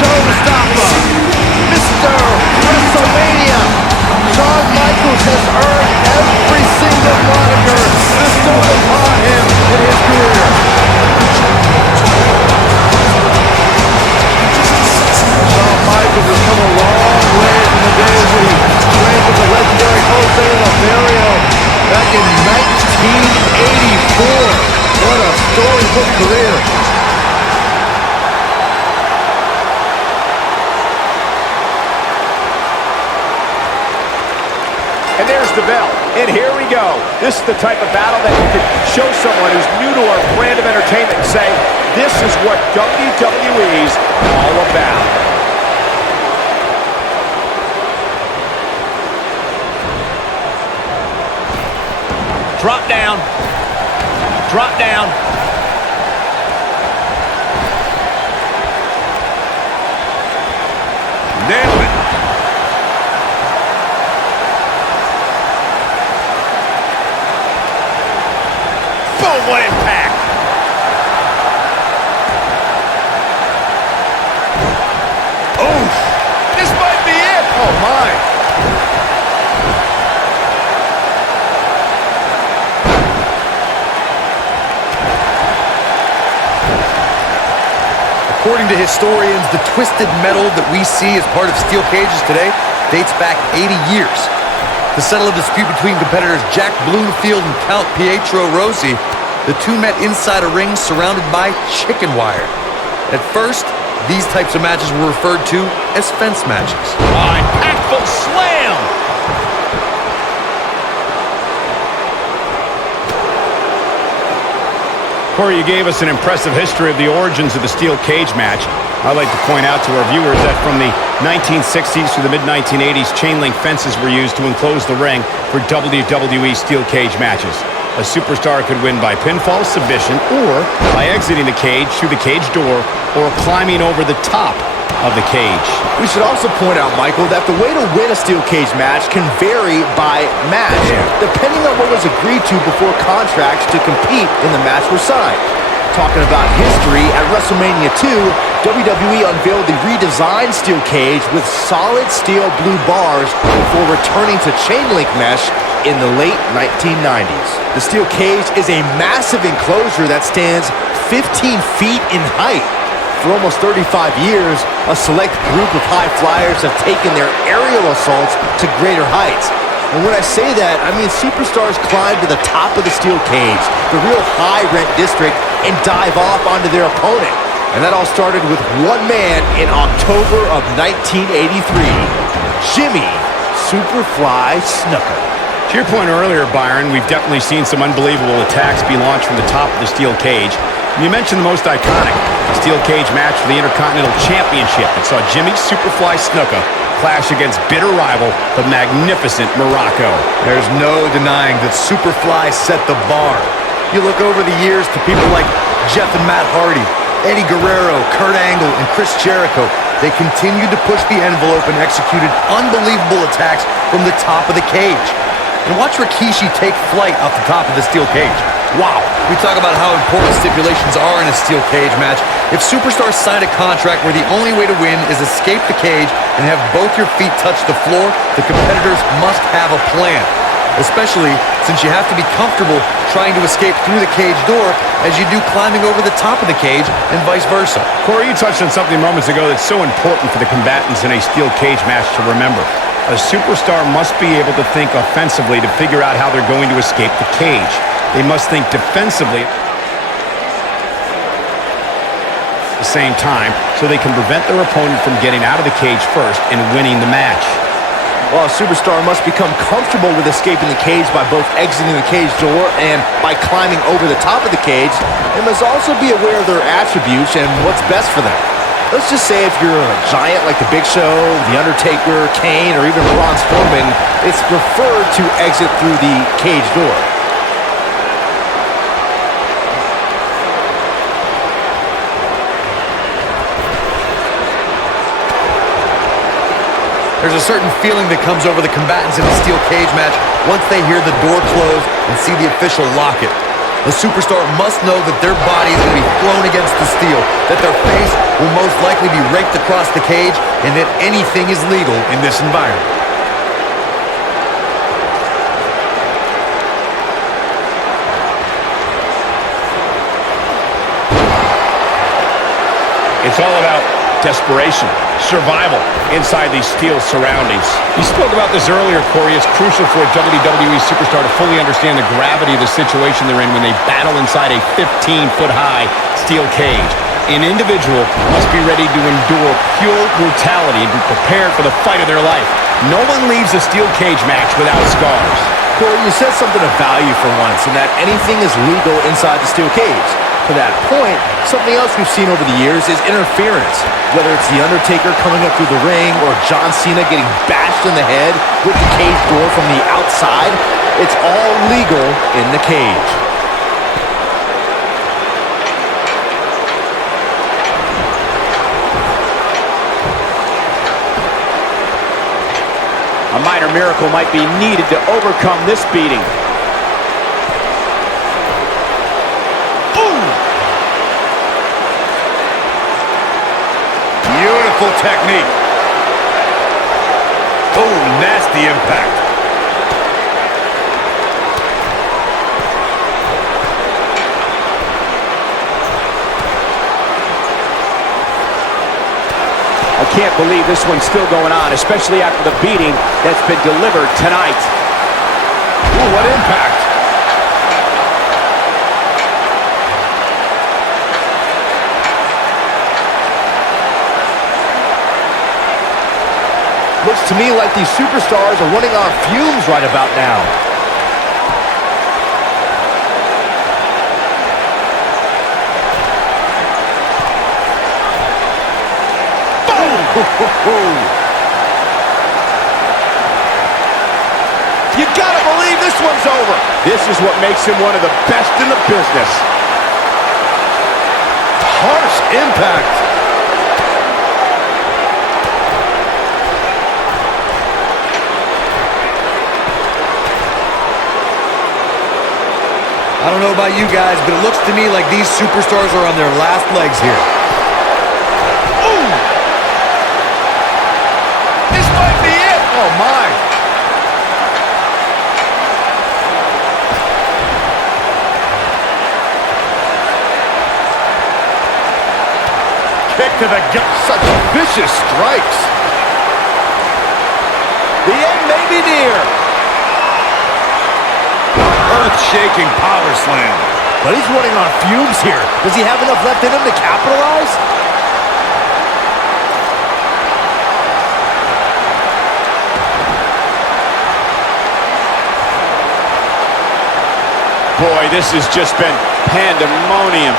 showstopper, Mr. Wrestlemania. Shawn Michaels has earned every single moniker bestowed upon him in his career. Shawn Michaels has come a long way from the days when he trained with the legendary Jose Lothario back in 1984. What a storybook career. And there's the bell, and here we go. This is the type of battle that you can show someone who's new to our brand of entertainment and say, this is what WWE's all about. Drop down. Drop down. Nail it. Boom, what impact. Oof. This might be it. Oh, my. According to historians, the twisted metal that we see as part of steel cages today dates back 80 years. To settle a dispute between competitors Jack Bloomfield and Count Pietro Rossi, the two met inside a ring surrounded by chicken wire. At first, these types of matches were referred to as fence matches. Impactful slam! Corey, you gave us an impressive history of the origins of the steel cage match. I'd like to point out to our viewers that from the 1960s to the mid-1980s, chain link fences were used to enclose the ring for WWE steel cage matches. A superstar could win by pinfall, submission, or by exiting the cage through the cage door or climbing over the top of the cage. We should also point out, Michael, that the way to win a steel cage match can vary by match, depending on what was agreed to before contracts to compete in the match were signed. Talking about history, at WrestleMania 2, WWE unveiled the redesigned steel cage with solid steel blue bars before returning to chain link mesh in the late 1990s. The steel cage is a massive enclosure that stands 15 feet in height. For almost 35 years, a select group of high flyers have taken their aerial assaults to greater heights. And when I say that, I mean superstars climb to the top of the steel cage, the real high-rent district, and dive off onto their opponent. And that all started with one man in October of 1983, Jimmy Superfly Snuka. To your point earlier, Byron, we've definitely seen some unbelievable attacks be launched from the top of the steel cage. And you mentioned the most iconic, the steel cage match for the Intercontinental Championship. It saw Jimmy Superfly Snuka clash against bitter rival, the magnificent Morocco. There's no denying that Superfly set the bar. You look over the years to people like Jeff and Matt Hardy, Eddie Guerrero, Kurt Angle, and Chris Jericho. They continued to push the envelope and executed unbelievable attacks from the top of the cage. And watch Rikishi take flight off the top of the steel cage. Wow. We talk about how important stipulations are in a steel cage match. If superstars sign a contract where the only way to win is escape the cage and have both your feet touch the floor, the competitors must have a plan. Especially since you have to be comfortable trying to escape through the cage door as you do climbing over the top of the cage and vice versa. Corey, you touched on something moments ago that's so important for the combatants in a steel cage match to remember. A superstar must be able to think offensively to figure out how they're going to escape the cage. They must think defensively at the same time so they can prevent their opponent from getting out of the cage first and winning the match. Well, a superstar must become comfortable with escaping the cage by both exiting the cage door and by climbing over the top of the cage. They must also be aware of their attributes and what's best for them. Let's just say if you're a giant like The Big Show, The Undertaker, Kane, or even Braun Strowman, it's preferred to exit through the cage door. There's a certain feeling that comes over the combatants in a steel cage match once they hear the door close and see the official lock it. A superstar must know that their body is going to be thrown against the steel, that their face will most likely be raked across the cage, and that anything is legal in this environment. It's all about desperation, survival inside these steel surroundings. You spoke about this earlier, Corey. It's crucial for a WWE superstar to fully understand the gravity of the situation they're in when they battle inside a 15-foot-high steel cage. An individual must be ready to endure pure brutality and be prepared for the fight of their life. No one leaves a steel cage match without scars. Corey, you said something of value for once, in that anything is legal inside the steel cage. To that point, something else we've seen over the years is interference. Whether it's The Undertaker coming up through the ring or John Cena getting bashed in the head with the cage door from the outside, it's all legal in the cage. A minor miracle might be needed to overcome this beating. Beautiful technique. Oh, nasty impact. I can't believe this one's still going on, especially after the beating that's been delivered tonight. Ooh, what impact. Looks to me like these superstars are running on fumes right about now. Boom! You gotta believe this one's over. This is what makes him one of the best in the business. Harsh impact. I don't know about you guys, but it looks to me like these superstars are on their last legs here. Ooh! This might be it! Oh, my. Kick to the gut. Such vicious strikes. The end may be near. Earth-shaking power slam. But he's running on fumes here. Does he have enough left in him to capitalize? Boy, this has just been pandemonium.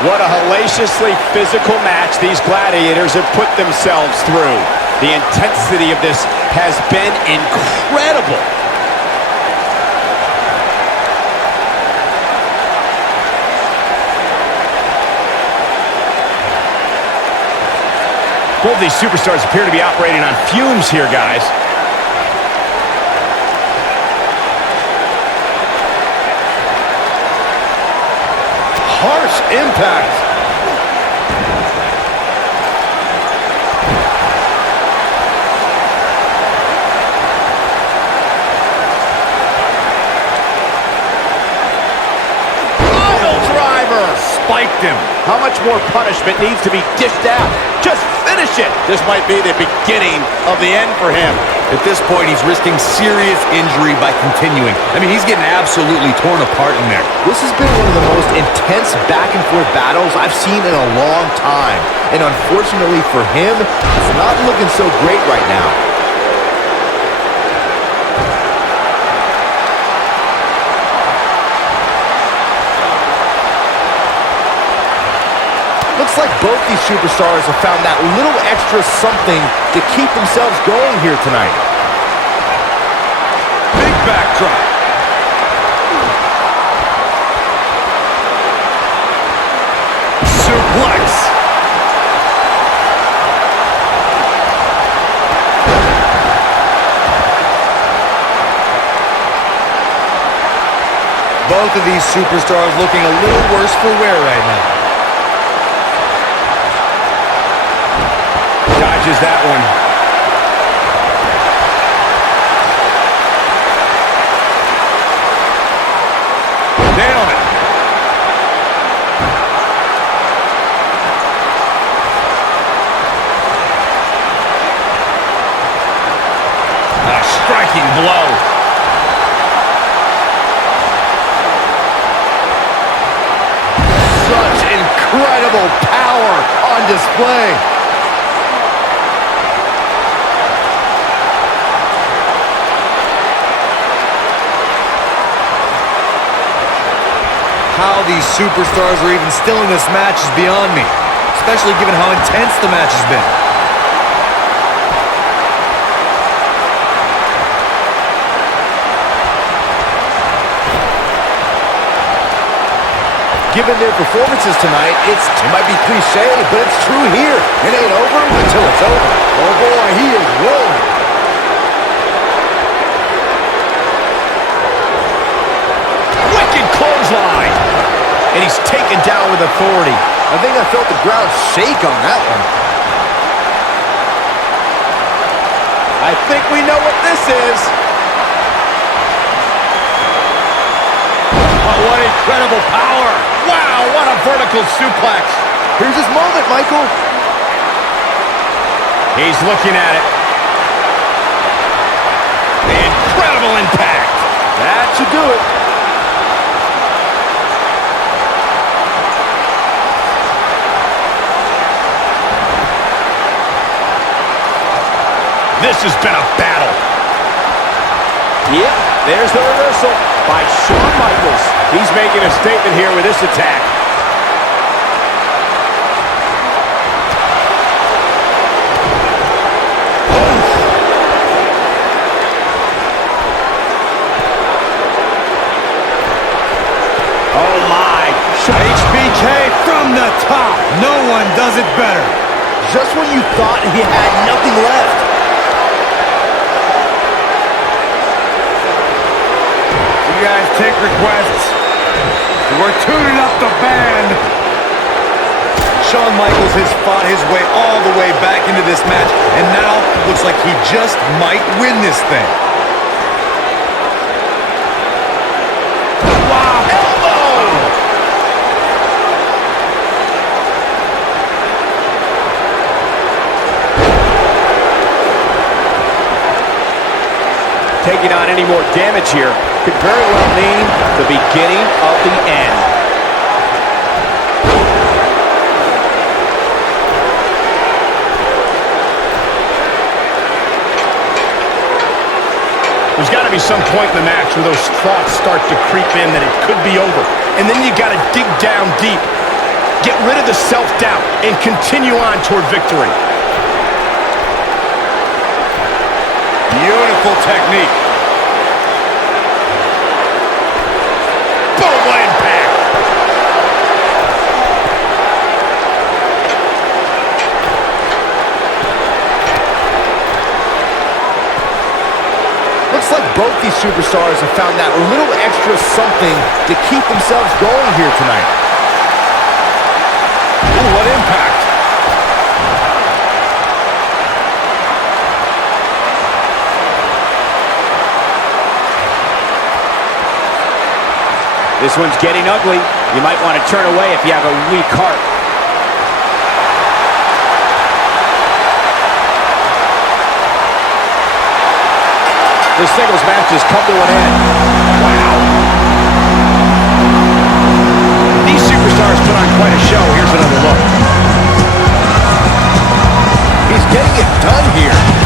What a hellaciously physical match these gladiators have put themselves through. The intensity of this has been incredible. Both these superstars appear to be operating on fumes here, guys. Harsh impact. Pile driver! Spiked him. How much more punishment needs to be dished out? Just finish it! This might be the beginning of the end for him. At this point, he's risking serious injury by continuing. I mean, he's getting absolutely torn apart in there. This has been one of the most intense back-and-forth battles I've seen in a long time. And unfortunately for him, it's not looking so great right now. Looks like both these superstars have found that little extra something to keep themselves going here tonight. Big backdrop. Suplex. Both of these superstars looking a little worse for wear right now. Dodges that one. Nailed it. A striking blow. Such incredible power on display. How these superstars are even still in this match is beyond me, especially given how intense the match has been. Given their performances tonight, it might be cliche, but it's true here. It ain't over until it's over. Oh boy, he is rolling. Wicked clothesline. And he's taken down with authority. I think I felt the ground shake on that one. I think we know what this is. Oh, what incredible power. Wow, what a vertical suplex. Here's his moment, Michael. He's looking at it. Incredible impact. That should do it. This has been a battle. Yep, there's the reversal by Shawn Michaels. He's making a statement here with this attack. Oh my. HBK from the top. No one does it better. Just when you thought he had nothing left. You guys take requests. We're tuning up the band. Shawn Michaels has fought his way all the way back into this match, and now looks like he just might win this thing. Wow, elbow! Taking on any more damage here could very well mean the beginning of the end. There's got to be some point in the match where those thoughts start to creep in that it could be over. And then you got to dig down deep. Get rid of the self-doubt and continue on toward victory. Beautiful technique. Boom, what impact. Looks like both these superstars have found that little extra something to keep themselves going here tonight. Ooh, what impact. This one's getting ugly. You might want to turn away if you have a weak heart. This singles match has come to an end. Wow. These superstars put on quite a show. Here's another look. He's getting it done here.